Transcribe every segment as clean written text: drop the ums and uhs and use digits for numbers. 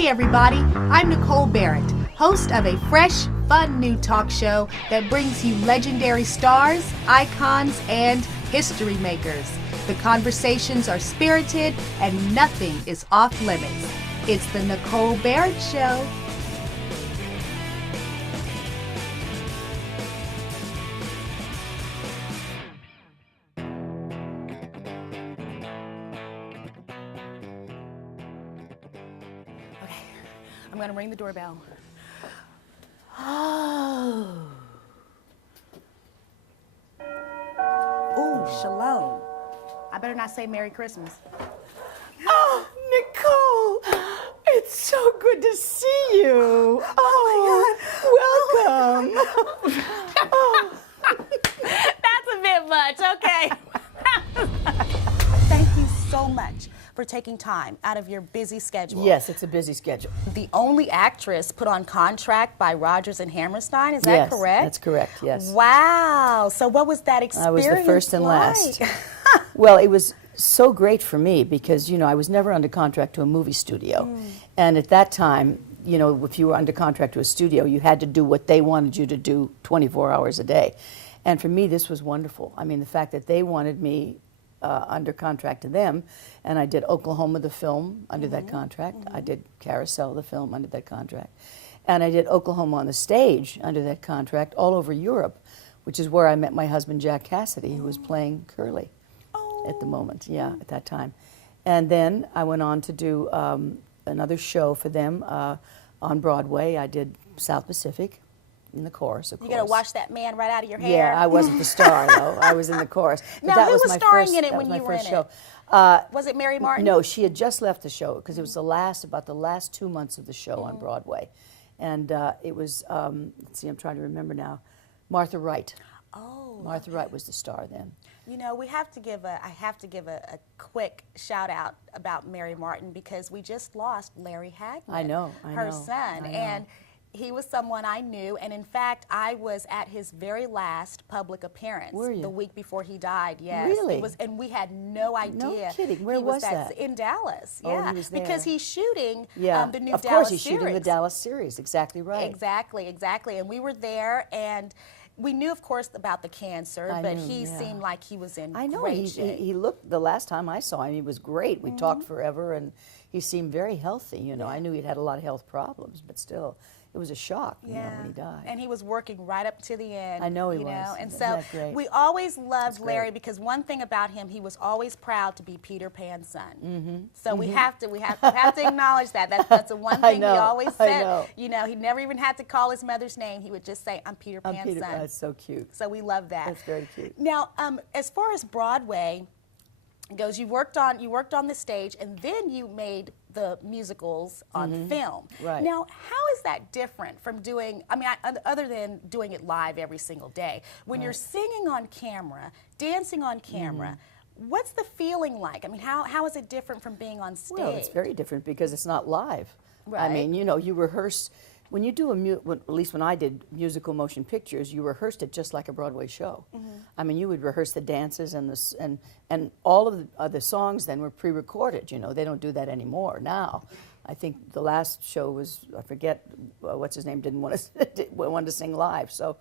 Hey everybody, I'm Nicole Barrett, host of a fresh, fun new talk show that brings you legendary stars, icons, and history makers. The conversations are spirited and nothing is off limits. It's the Nicole Barrett Show. I'm going to ring the doorbell. Oh. Ooh, shalom. I better not say Merry Christmas. Oh, Nicole, it's so good to see you. Welcome. Oh. That's a bit much, okay. Thank you so much for taking time out of your busy schedule. Yes, it's a busy schedule. The only actress put on contract by Rodgers and Hammerstein, is that correct? That's correct, yes. Wow, so what was that experience I was the first and last. like? Well, it was so great for me because, you know, I was never under contract to a movie studio. And at that time, you know, if you were under contract to a studio, you had to do what they wanted you to do 24 hours a day. And for me, this was wonderful. I mean, the fact that they wanted me under contract to them, and I did Oklahoma the film under that contract. I did Carousel the film under that contract, and I did Oklahoma on the stage under that contract all over Europe, which is where I met my husband Jack Cassidy, who was playing Curly at the moment, at that time. And then I went on to do another show for them on Broadway. I did South Pacific. In the chorus, of course. You gotta wash that man right out of your hair. Yeah, I wasn't the star though. I was in the chorus. Now, that who was my starring first, in it that when was you my were first in show. it? Was it Mary Martin? No, she had just left the show because it was about the last 2 months of the show on Broadway, and it was. Let's see, I'm trying to remember now. Martha Wright. Oh, Martha Wright was the star then. You know, I have to give a quick shout out about Mary Martin because we just lost Larry Hagman. I know. Her son, and he was someone I knew, and in fact, I was at his very last public appearance. Were you? The week before he died, yes. Really? It was, and we had no idea. No kidding. Where was that? In Dallas, Oh, he was there. because he's shooting the new of Dallas series. Of course, he's shooting the Dallas series. Exactly right. Exactly. And we were there, and we knew, of course, about the cancer, but he seemed like he was in great shape. He looked, the last time I saw him, he was great. We talked forever, and he seemed very healthy. You know, I knew he'd had a lot of health problems, but still, it was a shock, you know, when he died. And he was working right up to the end. I know he was. And Isn't so that great? we always loved Larry because one thing about him, he was always proud to be Peter Pan's son. So we have to acknowledge that. That's the one thing he always said. You know, he never even had to call his mother's name. He would just say, "I'm Peter Pan's son." That's so cute. So we love that. That's very cute. Now, as far as Broadway goes, you worked on the stage, and then you made the musicals on film. Right. Now, how is that different from doing, other than doing it live every single day, when you're singing on camera, dancing on camera, what's the feeling like? I mean, how is it different from being on stage? Well, it's very different because it's not live. Right. I mean, you know, you rehearse. When you do at least when I did musical motion pictures, you rehearsed it just like a Broadway show. I mean, you would rehearse the dances and all of the songs then were pre-recorded. You know, they don't do that anymore now. I think the last show was, I forget what's his name, didn't want to wanted to sing live. So,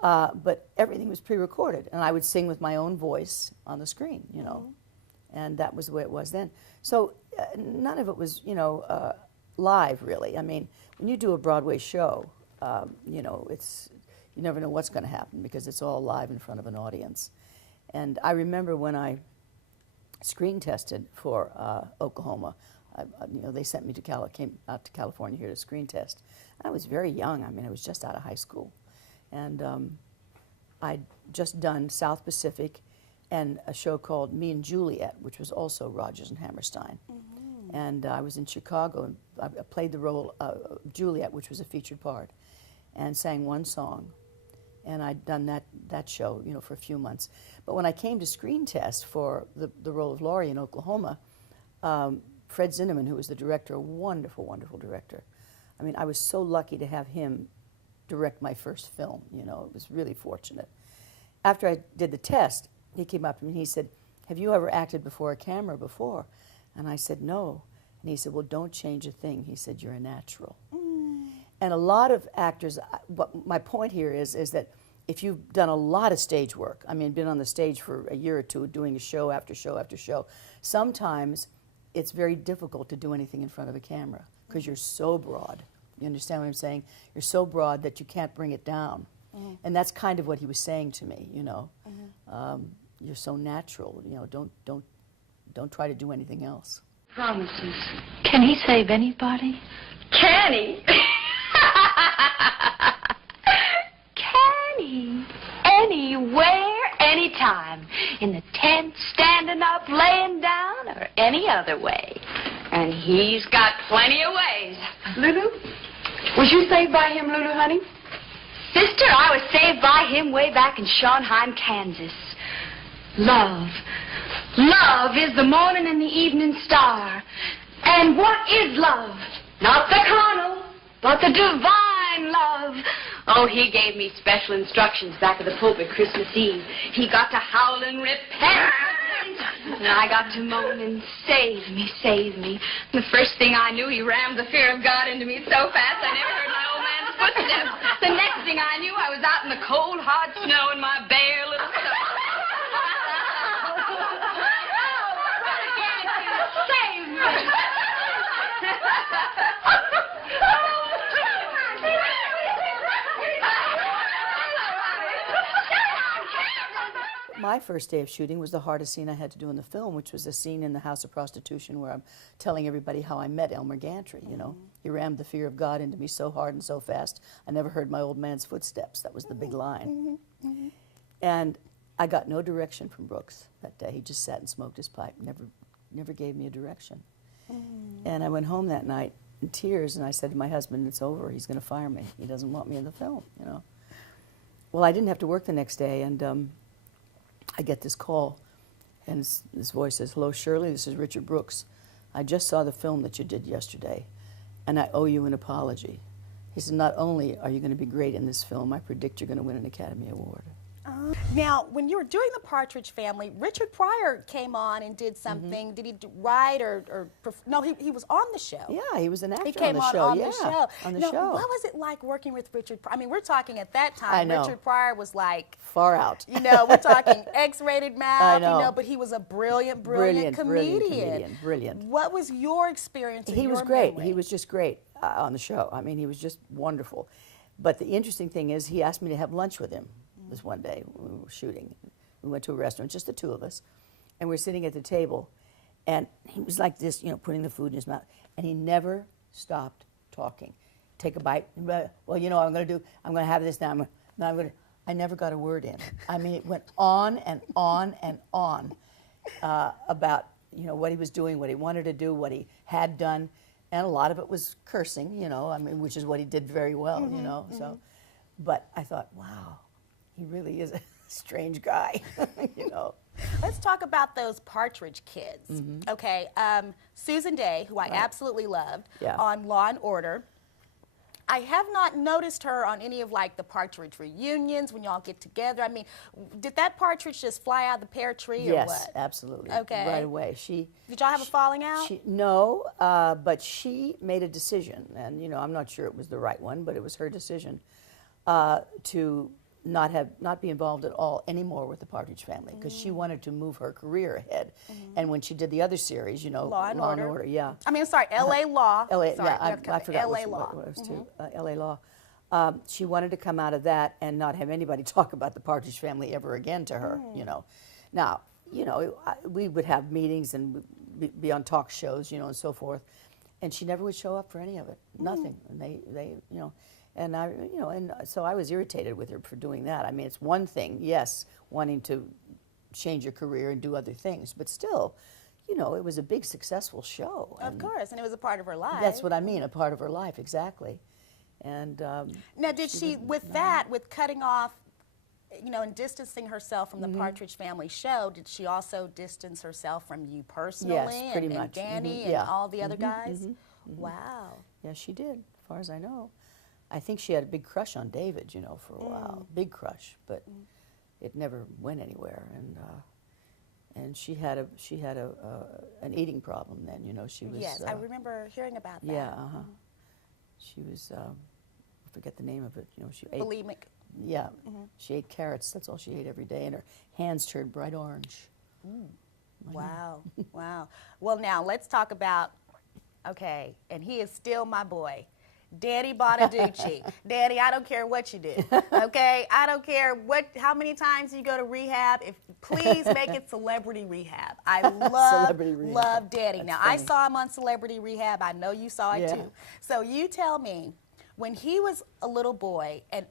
but everything was pre-recorded, and I would sing with my own voice on the screen. You know, and that was the way it was then. So none of it was, you know, live really. I mean, when you do a Broadway show, you know, you never know what's going to happen because it's all live in front of an audience. And I remember when I screen tested for Oklahoma, you know, they sent me came out to California here to screen test. I was very young. I mean, I was just out of high school, and I'd just done South Pacific and a show called Me and Juliet, which was also Rodgers and Hammerstein. And I was in Chicago, and I played the role of Juliet, which was a featured part, and sang one song. And I'd done that show, you know, for a few months. But when I came to screen test for the role of Laurie in Oklahoma, Fred Zinnemann, who was the director, a wonderful, wonderful director. I mean, I was so lucky to have him direct my first film, you know. It was really fortunate. After I did the test, he came up to me and he said, "Have you ever acted before a camera before?" And I said, "No." And he said, well, don't change a thing. He said, you're a natural. And a lot of actors, what my point here is that if you've done a lot of stage work, I mean, been on the stage for a year or two doing a show after show after show, sometimes it's very difficult to do anything in front of a camera because you're so broad. You understand what I'm saying? You're so broad that you can't bring it down. And that's kind of what he was saying to me, you know. You're so natural, you know, don't try to do anything else. Promises. Can he save anybody? Can he? Can he? Anywhere, anytime. In the tent, standing up, laying down, or any other way. And he's got plenty of ways. Lulu? Was you saved by him, Lulu, honey? Sister, I was saved by him way back in Schonheim, Kansas. Love. Love is the morning and the evening star. And what is love? Not the carnal, but the divine love. Oh, he gave me special instructions back at the pulpit Christmas Eve. He got to howl and repent. And I got to moan and save me, save me. And the first thing I knew, he rammed the fear of God into me so fast I never heard my old man's footsteps. The next thing I knew, I was out in the cold, hard snow in my bare little stuff. Save me. My first day of shooting was the hardest scene I had to do in the film, which was the scene in the House of Prostitution where I'm telling everybody how I met Elmer Gantry, you know. He rammed the fear of God into me so hard and so fast, I never heard my old man's footsteps. That was the big line. And I got no direction from Brooks that day. He just sat and smoked his pipe, never gave me a direction. And I went home that night in tears, and I said to my husband, it's over, he's going to fire me. He doesn't want me in the film, you know. Well, I didn't have to work the next day, and I get this call, and this voice says, hello, Shirley, this is Richard Brooks. I just saw the film that you did yesterday, and I owe you an apology. He said, not only are you going to be great in this film, I predict you're going to win an Academy Award. Now, when you were doing the Partridge Family, Richard Pryor came on and did something. Did he write or no? He was on the show. Yeah, he was an actor he came on the show. On yeah, the show. On the now, show. What was it like working with Richard Pryor? I mean, we're talking at that time. I know. Richard Pryor was like far out. You know, we're talking X-rated mouth. I know. You know, but he was a brilliant comedian. Brilliant. What was your experience? He was great. He was just great on the show. I mean, he was just wonderful. But the interesting thing is, he asked me to have lunch with him. This one day when we were shooting. We went to a restaurant, just the two of us, and we're sitting at the table, and he was like this, you know, putting the food in his mouth, and he never stopped talking. Take a bite, well, you know what I'm going to do? I'm going to have this now. I never got a word in. I mean, it went on and on and on about, you know, what he was doing, what he wanted to do, what he had done, and a lot of it was cursing, you know, I mean, which is what he did very well, you know. So, but I thought, wow. He really is a strange guy, you know. Let's talk about those Partridge kids. Okay, Susan Day, who I absolutely loved, on Law and Order. I have not noticed her on any of like the Partridge reunions when y'all get together. I mean, did that Partridge just fly out of the pear tree or what? Yes, absolutely. Okay. Right away. Did y'all have a falling out? No, but she made a decision, and you know, I'm not sure it was the right one, but it was her decision to not be involved at all anymore with the Partridge Family, because she wanted to move her career ahead. And when she did the other series, you know, Law and Order, yeah. I mean, sorry, L.A. Law. L.A. Sorry, yeah, I forgot L.A. Law. what it was too. L.A. Law. She wanted to come out of that and not have anybody talk about the Partridge Family ever again to her. You know, now you know we would have meetings and be on talk shows, you know, and so forth, and she never would show up for any of it. Nothing. And they you know. And I, you know, and so I was irritated with her for doing that. I mean, it's one thing, yes, wanting to change your career and do other things, but still, you know, it was a big, successful show. Of course, and it was a part of her life. That's what I mean, a part of her life, exactly. And now, did she with cutting off, you know, and distancing herself from the Partridge Family show, did she also distance herself from you personally? Yes, pretty much. And Danny and all the other guys? Wow. Yes, she did, as far as I know. I think she had a big crush on David, you know, for a while, big crush, but it never went anywhere. and she had an eating problem then. You know, she was. Yes, I remember hearing about that. Yeah. She was. I forget the name of it. You know, she ate. Bulimic. Yeah. She ate carrots. That's all she ate every day, and her hands turned bright orange. Wow. Wow. Well, now let's talk about. Okay, and he is still my boy. Danny Bonaducci. Danny, I don't care what you do, okay? I don't care how many times you go to rehab. Please make it Celebrity Rehab. I love Danny. That's now, funny. I saw him on Celebrity Rehab. I know you saw it too. So you tell me, when he was a little boy, and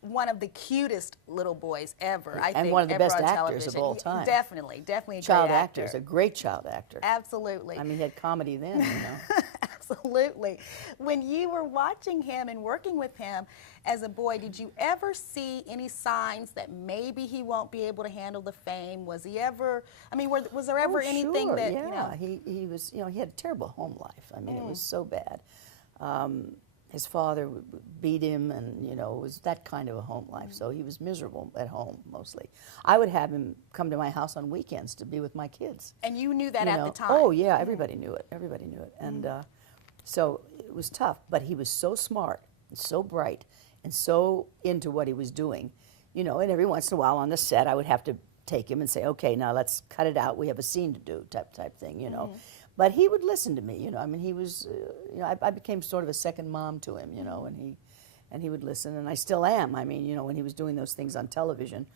one of the cutest little boys ever, I think, and one of the ever best on actors television. of all time. Definitely a Child great actor, a great child actor. Absolutely. I mean, he had comedy then, you know. Absolutely. When you were watching him and working with him as a boy, did you ever see any signs that maybe he won't be able to handle the fame? Was he ever, I mean, was there ever anything sure, that, yeah. you know? He was, you know, he had a terrible home life. I mean, it was so bad. His father beat him, and, you know, it was that kind of a home life. So he was miserable at home, mostly. I would have him come to my house on weekends to be with my kids. And you knew that You at know? the time? Oh, yeah, everybody knew it. Everybody knew it. And so it was tough, but he was so smart and so bright and so into what he was doing, you know, and every once in a while on the set I would have to take him and say, okay, now let's cut it out. We have a scene to do type thing, you know. But he would listen to me, you know. I mean, he was, you know, I became sort of a second mom to him, you know, and he would listen, and I still am. I mean, you know, when he was doing those things on television,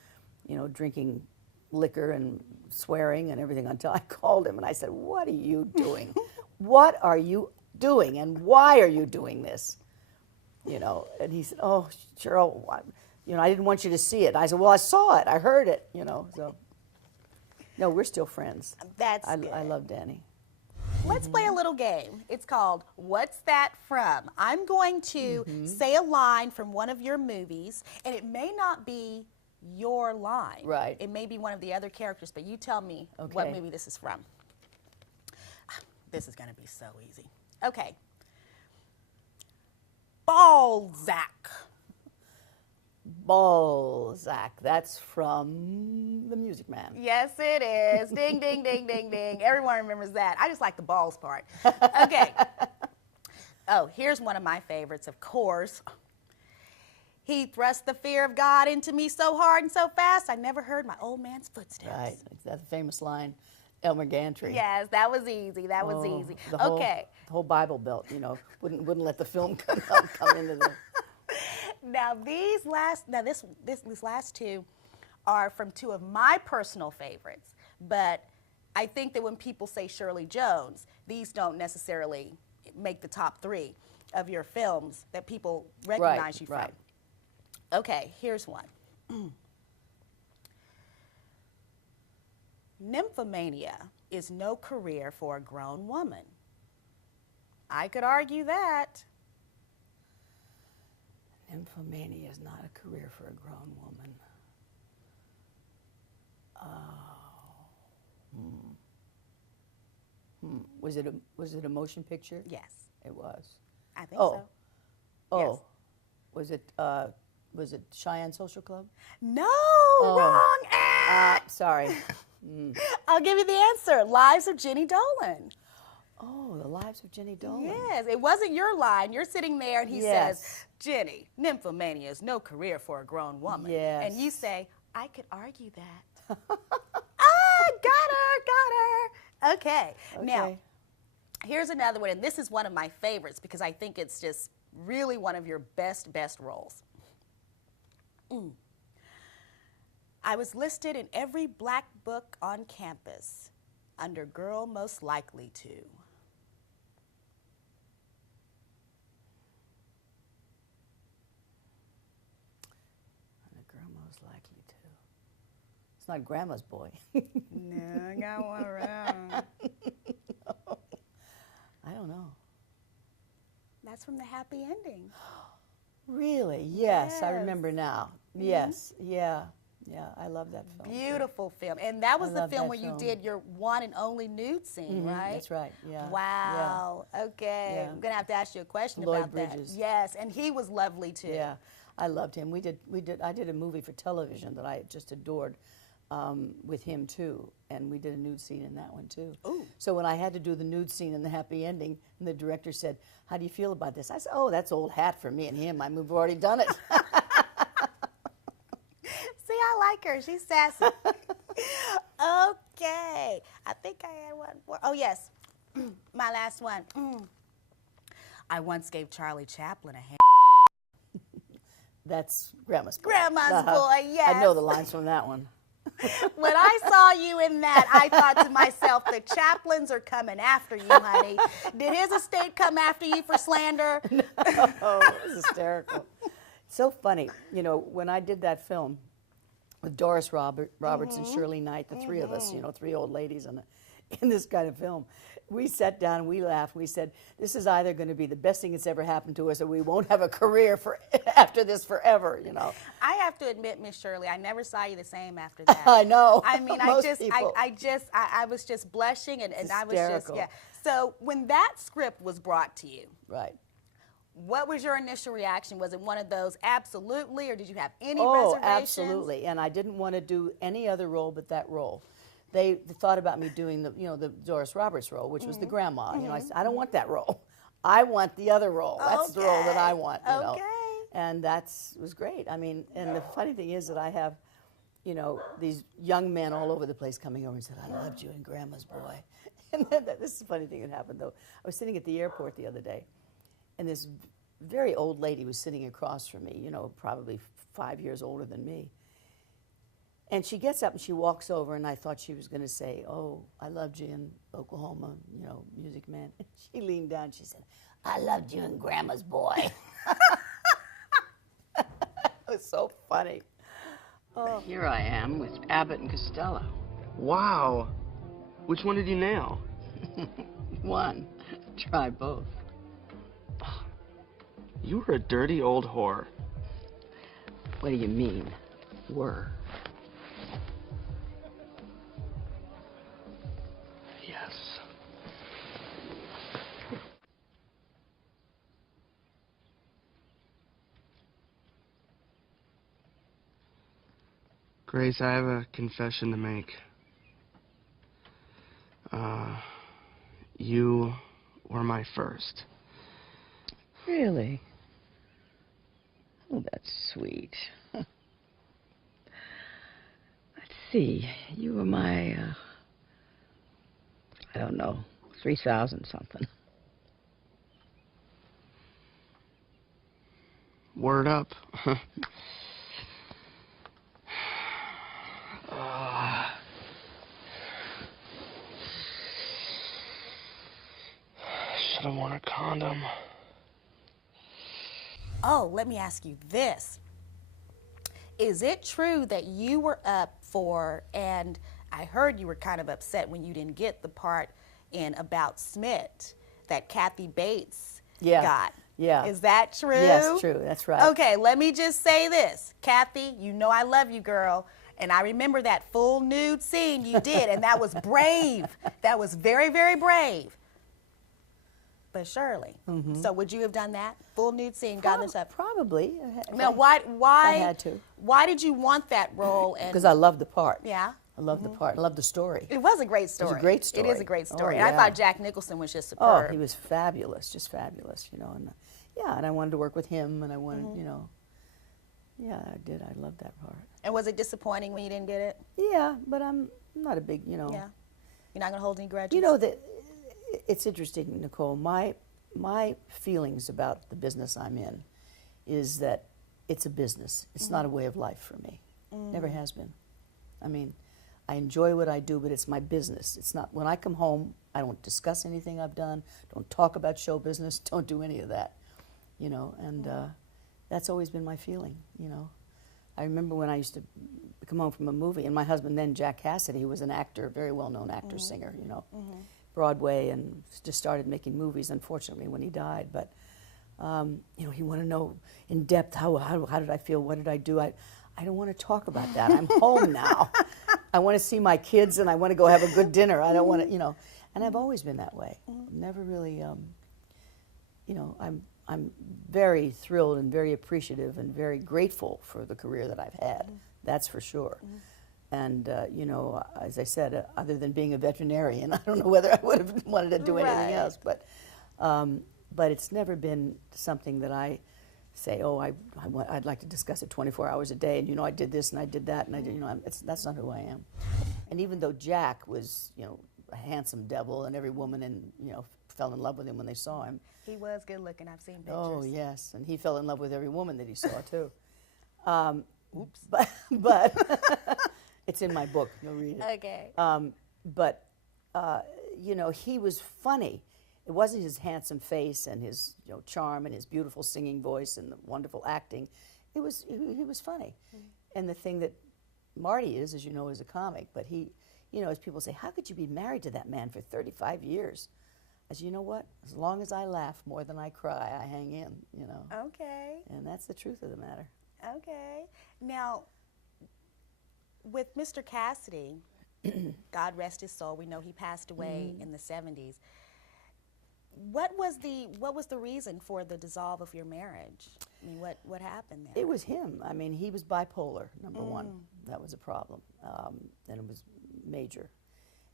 you know, drinking liquor and swearing and everything until I called him and I said, what are you doing? What are you doing, and why are you doing this? You know, and he said, oh, Cheryl, you know, I didn't want you to see it. I said, well, I saw it, I heard it, you know, so. No, we're still friends. That's good. I love Danny. Let's play a little game. It's called What's That From? I'm going to say a line from one of your movies, and it may not be your line. Right. It may be one of the other characters, but you tell me what movie this is from. This is going to be so easy. Okay. Balzac. Balzac. That's from The Music Man. Yes, it is. Ding, ding, ding, ding, ding. Everyone remembers that. I just like the balls part. Okay. Oh, here's one of my favorites, of course. He thrust the fear of God into me so hard and so fast, I never heard my old man's footsteps. Right. That's a famous line. Elmer Gantry. Yes, that was easy. That was easy. The whole, okay. The whole Bible Belt, you know, wouldn't let the film come into the. Now these last two are from two of my personal favorites, but I think that when people say Shirley Jones, these don't necessarily make the top three of your films that people recognize you from. Right. Okay, here's one. Nymphomania is no career for a grown woman. I could argue that. Nymphomania is not a career for a grown woman. Was it a motion picture? Yes. It was. I think so. Oh. Yes. Was it Cheyenne Social Club? No, wrong. Sorry. I'll give you the answer. Lives of Jenny Dolan. Oh, The Lives of Jenny Dolan. Yes, it wasn't your line. You're sitting there and he says, Jenny, nymphomania is no career for a grown woman. Yes. And you say, I could argue that. Got her. Okay. Now, here's another one, and this is one of my favorites because I think it's just really one of your best roles. I was listed in every black book on campus under girl most likely to. Under girl most likely to. It's not Grandma's Boy. No, I got one around. No. I don't know. That's from The Happy Ending. Really? Yes, I remember now. Yes, yeah, I love that film. Beautiful film. And that was the film where you did your one and only nude scene, right? That's right, yeah. Wow, okay. Yeah. I'm going to have to ask you a question Lloyd about Bridges. that. Yes, and he was lovely too. Yeah, I loved him. I did a movie for television that I just adored with him too. and we did a nude scene in that one too. Ooh. So when I had to do the nude scene and the happy ending, and the director said, "How do you feel about this?" I said, "Oh, that's old hat for me and him. We've already done it." See, I like her. She's sassy. Okay. I think I had one more. Oh, yes. My last one. I once gave Charlie Chaplin a hand. That's Grandma's Boy. Grandma's Boy, yes. I know the lines from that one. When I saw you in that, I thought to myself, the Chaplins are coming after you, honey. Did his estate come after you for slander? No, it was hysterical. So funny. You know, when I did that film with Doris Roberts and Shirley Knight, the three of us, you know, three old ladies in this kind of film, we sat down, we laughed, we said, this is either going to be the best thing that's ever happened to us or we won't have a career after this forever, you know. I have to admit, Miss Shirley, I never saw you the same after that. I know. I mean, Most I people. was just blushing and I was just, hysterical. yeah. So when that script was brought to you, Right. what was your initial reaction? Was it one of those absolutely, or did you have any Oh, reservations? absolutely. And I didn't want to do any other role but that role. They thought about me doing the Doris Roberts role, which was the grandma. You know, I said, I don't want that role. I want the other role. That's the role that I want. You know? And was great. I mean, and the funny thing is that I have, you know, these young men all over the place coming over and said, I loved you in Grandma's Boy. And then this is the funny thing that happened though. I was sitting at the airport the other day, and this very old lady was sitting across from me, you know, probably 5 years older than me. And she gets up and she walks over, and I thought she was going to say, oh, I loved you in Oklahoma, you know, Music Man. And she leaned down and she said, I loved you in Grandma's Boy. It was so funny. Oh. Here I am with Abbott and Costello. Wow. Which one did you nail? One. Try both. You were a dirty old whore. What do you mean, were? Yes. Grace, I have a confession to make. You were my first. Really? Oh, that's sweet. Let's see. You were my, I don't know, 3,000 something. Word up. Should have worn a condom. Oh, let me ask you this. Is it true that you were up for, and I heard you were kind of upset when you didn't get the part in About Smith that Kathy Bates got? Yeah. Is that true? Yes, true. That's right. Okay, let me just say this. Kathy, you know I love you, girl. And I remember that full nude scene you did, and that was brave. That was very, very brave. But Shirley, so would you have done that? Full nude scene, gotten this up? Probably. Now, why I had to. Why did you want that role? Because I loved the part. Yeah. I loved the part. I loved the story. It was a great story. It was a great story. It is a great story. Oh, And I yeah. thought Jack Nicholson was just Oh, superb. he was fabulous, just fabulous, you know. And yeah, and I wanted to work with him, and I wanted, you know. Yeah, I did. I loved that part. And was it disappointing when you didn't get it? Yeah, but I'm not a big, you know. Yeah. You're not going to hold any grudges? You know, that it's interesting, Nicole. My feelings about the business I'm in is that it's a business. It's not a way of life for me. Never has been. I mean, I enjoy what I do, but it's my business. It's not, when I come home, I don't discuss anything I've done, don't talk about show business, don't do any of that, you know, and that's always been my feeling, you know. I remember when I used to come home from a movie, and my husband then, Jack Cassidy, who was an actor, a very well-known actor, singer, you know, Broadway, and just started making movies, unfortunately, when he died. But, you know, he wanted to know in depth, how did I feel, what did I do? I don't want to talk about that. I'm home now. I want to see my kids, and I want to go have a good dinner. I don't want to, you know, and I've always been that way. Never really, you know, I'm very thrilled and very appreciative and very grateful for the career that I've had. That's for sure. And, you know, as I said, other tthan being a veterinarian, I don't know whether I would have wanted to do anything else. But it's never been something that I say, oh, I'd like to discuss it 24 hours a day. And, you know, I did this and I did that. And I did, you know, that's not who I am. And even though Jack was, you know, a handsome devil and every woman, you know, fell in love with him when they saw him. He was good looking. I've seen pictures. Oh, yes. And he fell in love with every woman that he saw, too. Oops. But it's in my book. You'll read it. Okay. You know, he was funny. It wasn't his handsome face and his, you know, charm and his beautiful singing voice and the wonderful acting. He was funny. And the thing that Marty is, as you know, is a comic. But he, you know, as people say, how could you be married to that man for 35 years? I said, you know what? As long as I laugh more than I cry, I hang in, you know. Okay. And that's the truth of the matter. Okay. Now, with Mr. Cassidy, God rest his soul, we know he passed away in the 70s. What was the reason for the dissolve of your marriage? I mean, what happened there? It was him. I mean, he was bipolar, number one. That was a problem, and it was major.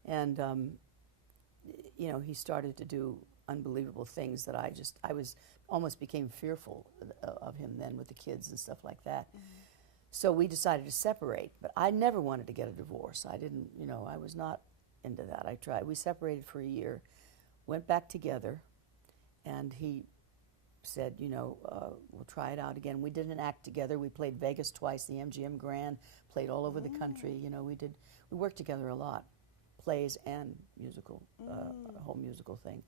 And you know, he started to do unbelievable things that I almost became fearful of him then with the kids and stuff like that. So we decided to separate, but I never wanted to get a divorce. I didn't, you know, I was not into that. I tried. We separated for a year, went back together, and he said, you know, we'll try it out again. We did an act together. We played Vegas twice, the MGM Grand, played all over the country. You know, we worked together a lot, plays and musical, a whole musical thing.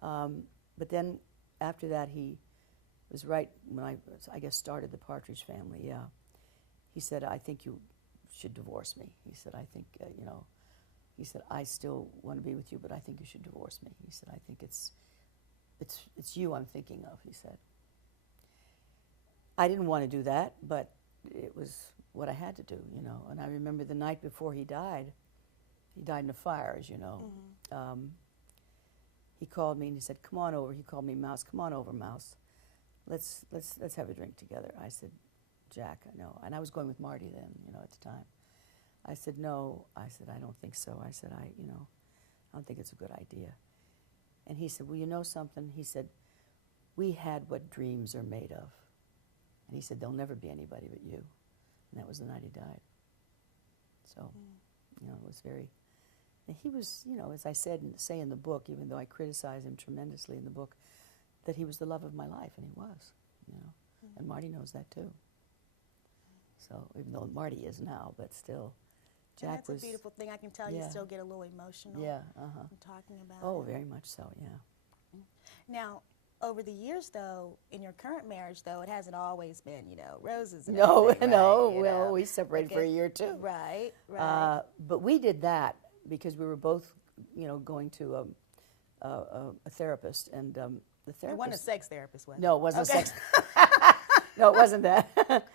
But then after that, he was right when I guess started the Partridge Family. Yeah, he said, I think you should divorce me. He said, I think you know. He said, I still want to be with you, but I think you should divorce me. He said, I think it's you I'm thinking of, he said. I didn't want to do that, but it was what I had to do, you know. And I remember the night before he died in a fire, as you know. He called me and he said, come on over. He called me Mouse. Come on over, Mouse. Let's have a drink together. I said, Jack, I know. And I was going with Marty then, you know, at the time. I said, no. I said, I don't think so. I said, I don't think it's a good idea. And he said, well, you know something? He said, we had what dreams are made of. And he said, there'll never be anybody but you. And that was the night he died. So, you know, it was very, and he was, you know, as I say in the book, even though I criticize him tremendously in the book, that he was the love of my life, and he was, you know. And Marty knows that too. So, even though Marty is now, but still, Jack was... That's a beautiful thing. I can tell you still get a little emotional from talking about it. Oh, very much so, yeah. Now, over the years, though, in your current marriage, though, it hasn't always been, you know, roses and no, everything, no, right? well, we separated for a year, too. Right, right. But we did that because we were both, you know, going to a therapist, and the therapist... It wasn't a sex therapist, was it? No, it wasn't a sex... No, it wasn't that.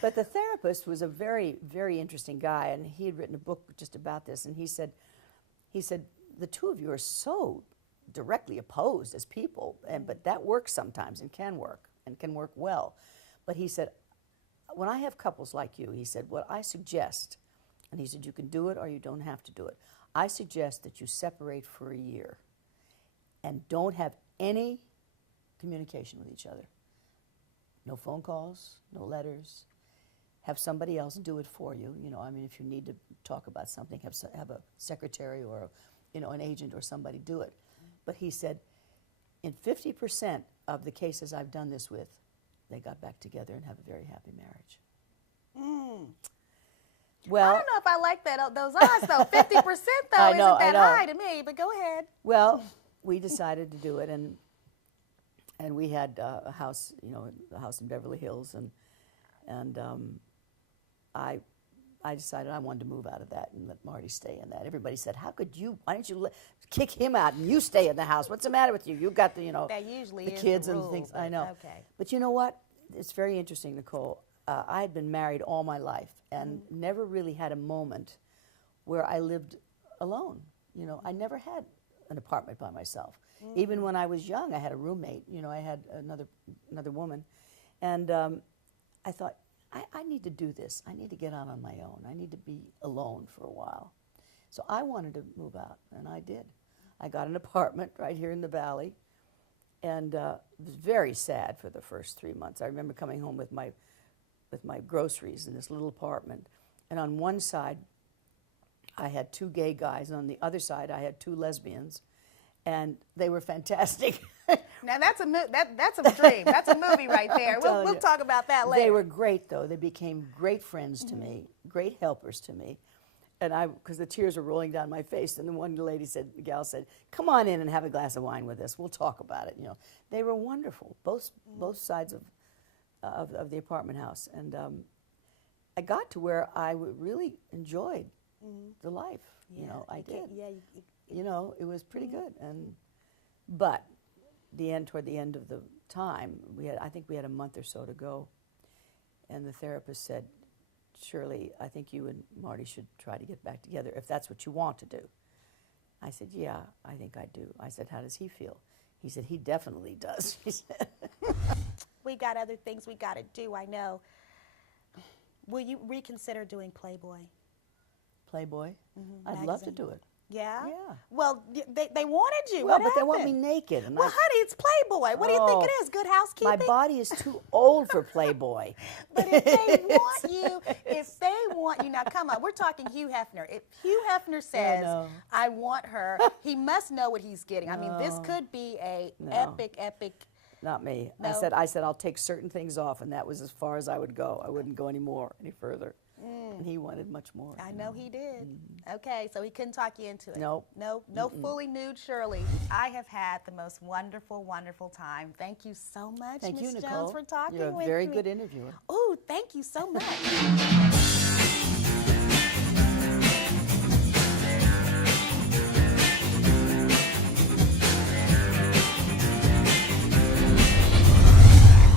But the therapist was a very, very interesting guy, and he had written a book just about this, and he said, the two of you are so directly opposed as people, but that works sometimes and can work well. But he said, when I have couples like you, he said, what I suggest, and he said, you can do it or you don't have to do it. I suggest that you separate for a year and don't have any communication with each other. No phone calls, no letters. Have somebody else do it for you. You know, I mean, if you need to talk about something, have a secretary or, you know, an agent or somebody do it. But he said, in 50% of the cases I've done this with, they got back together and have a very happy marriage. Well, I don't know if I like those odds, though. 50%, though, isn't that high to me, but go ahead. Well, we decided to do it, and we had a house, you know, a house in Beverly Hills, and I decided I wanted to move out of that and let Marty stay in that. Everybody said, how could you, why don't you kick him out and you stay in the house? What's the matter with you? You got the, you know, that usually the is kids the rule, and things. I know. Okay. But you know what? It's very interesting, Nicole. I had been married all my life and never really had a moment where I lived alone. You know, I never had an apartment by myself. Even when I was young, I had a roommate. You know, I had another woman. And I thought, I need to do this. I need to get out on my own. I need to be alone for a while. So I wanted to move out, and I did. I got an apartment right here in the valley, and it was very sad for the first 3 months. I remember coming home with my groceries in this little apartment, and on one side I had 2 gay guys, and on the other side I had 2 lesbians, and they were fantastic. Now that's a dream. That's a movie right there. We'll talk about that later. They were great, though. They became great friends to me, great helpers to me. And because the tears were rolling down my face, and the one the gal said, "Come on in and have a glass of wine with us. We'll talk about it." You know, they were wonderful, both sides of the apartment house, and I got to where I really enjoyed the life. Yeah, you know, I did. You know, it was pretty good, but toward the end of the time, I think we had a month or so to go, and the therapist said, "Shirley, I think you and Marty should try to get back together if that's what you want to do." I said, "Yeah, I think I do." I said, "How does he feel?" He said, "He definitely does." He said, "We got other things we got to do, I know. Will you reconsider doing Playboy?" Playboy? I'd love to do it. Yeah? Yeah. Well, they wanted you. Well, What but they want me happened? naked. And Well, honey, it's Playboy. What do you think it is? Good housekeeping? My body is too old for Playboy. But if they want you, now come on, we're talking Hugh Hefner. If Hugh Hefner says, "I want her," he must know what he's getting. I mean, this could be a epic. Not me. No. I said I'll take certain things off, and that was as far as I would go. I wouldn't go any further. And he wanted much more. I know he did. Okay, so he couldn't talk you into it. Nope. No fully nude Shirley. I have had the most wonderful, wonderful time. Thank you so much, Thank you, Ms. Nicole. Jones, for talking with me. You're a very good interviewer. Oh, thank you so much.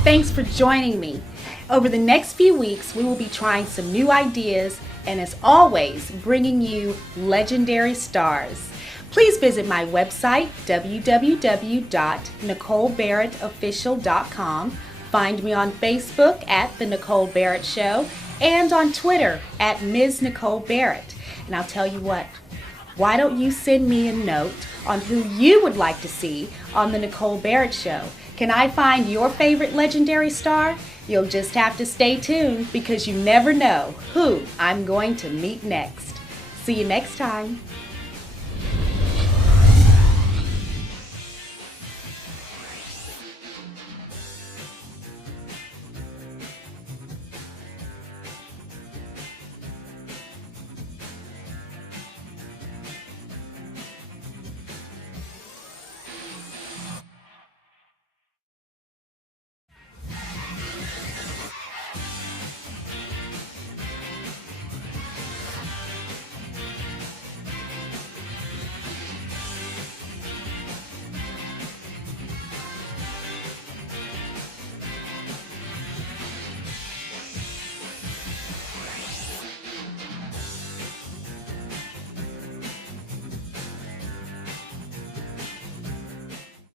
Thanks for joining me. Over the next few weeks, we will be trying some new ideas and, as always, bringing you legendary stars. Please visit my website, www.NicoleBarrettOfficial.com. Find me on Facebook at The Nicole Barrett Show and on Twitter at Ms. Nicole Barrett. And I'll tell you what, why don't you send me a note on who you would like to see on The Nicole Barrett Show? Can I find your favorite legendary star? You'll just have to stay tuned because you never know who I'm going to meet next. See you next time.